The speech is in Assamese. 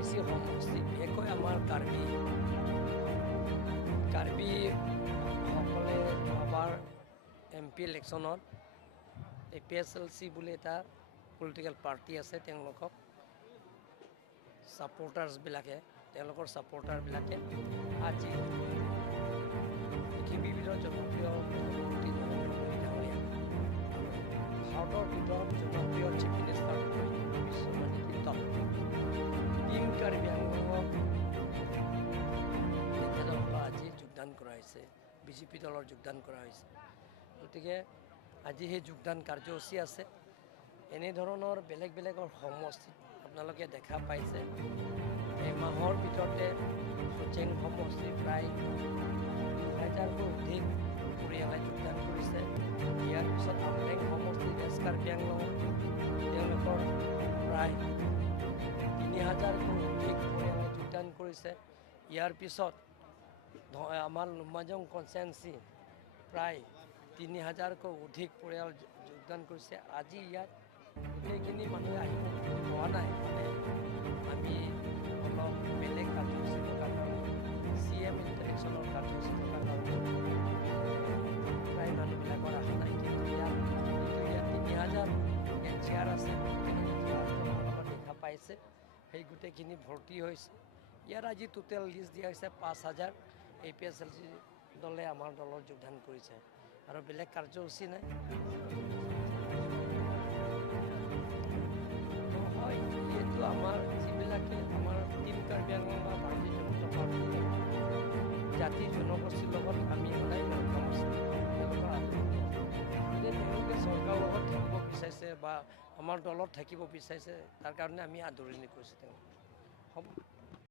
বেছি সমষ্টি বিশেষকৈ আমাৰ কাৰ্বিসকলে যোৱাবাৰ MP ইলেকশ্যনত APSLC বুলি এটা পলিটিকেল পাৰ্টি আছে, তেওঁলোকক তেওঁলোকৰ ছাপৰ্টাৰবিলাকে আজি পৃথিৱীৰ জনপ্ৰিয় প্ৰধানমন্ত্ৰী নৰেন্দ্ৰ মোদী ডাঙৰীয়া ভাৰতৰ ভিতৰত জনপ্ৰিয় চিফ মিনিষ্টাৰ বিশ্বমানিত টিম কাৰ্বি আংলঙক তেখেতসকল আজি যোগদান কৰা হৈছে, BJP দলৰ যোগদান কৰা হৈছে। গতিকে আজি সেই যোগদান কাৰ্যসূচী আছে। এনেধৰণৰ বেলেগ বেলেগৰ সমষ্টিত আপোনালোকে দেখা পাইছে এমাহৰ ভিতৰতে চুচেং সমষ্টিৰ প্ৰায় 2000কৈ অধিক পৰিয়ালে যোগদান কৰিছে। ইয়াৰ পিছত আমৰেং সমষ্টিত কাৰ্বি আংলং তেওঁলোকৰ প্ৰায় 3000কৈ অধিক পৰিয়ালে যোগদান কৰিছে। ইয়াৰ পিছত আমাৰ লুম্বাজং কনষ্টিটুৱেঞ্চি প্ৰায় 3000কৈ অধিক পৰিয়াল যোগদান কৰিছে। আজি ইয়াত গোটেইখিনি মানুহে আহিব পোৱা নাই, মানে আমি অলপ বেলেগ কাৰ্যসূচী থকাৰ কাৰণে CM ইণ্টাৰেকশ্যনৰ কাৰ্যসূচী থকাৰ কাৰণে প্ৰায় মানুহবিলাকৰ আশা নাই। কিন্তু ইয়াত 3000 চেয়াৰ আছে, চেয়াৰ দেখা পাইছে, সেই গোটেইখিনি ভৰ্তি হৈছে। ইয়াৰ আজি টোটেল লিষ্ট দিয়া হৈছে 5000 APSLC দলে আমাৰ দলত যোগদান কৰিছে আৰু বেলেগ কাৰ্যসূচী নাই। হয়, যিহেতু আমাৰ যিবিলাকে আমাৰ টিম কাৰ্বি আংলং বা ভাৰতীয় জনতা পাৰ্টি জাতি জনগোষ্ঠীৰ লগত আমি সদায় কাম আছোঁ, তেওঁলোকৰ তেওঁলোকে চৰকাৰৰ লগত থাকিব বিচাৰিছে বা আমাৰ দলত থাকিব বিচাৰিছে, তাৰ কাৰণে আমি আদৰণি কৰিছোঁ তেওঁলোক।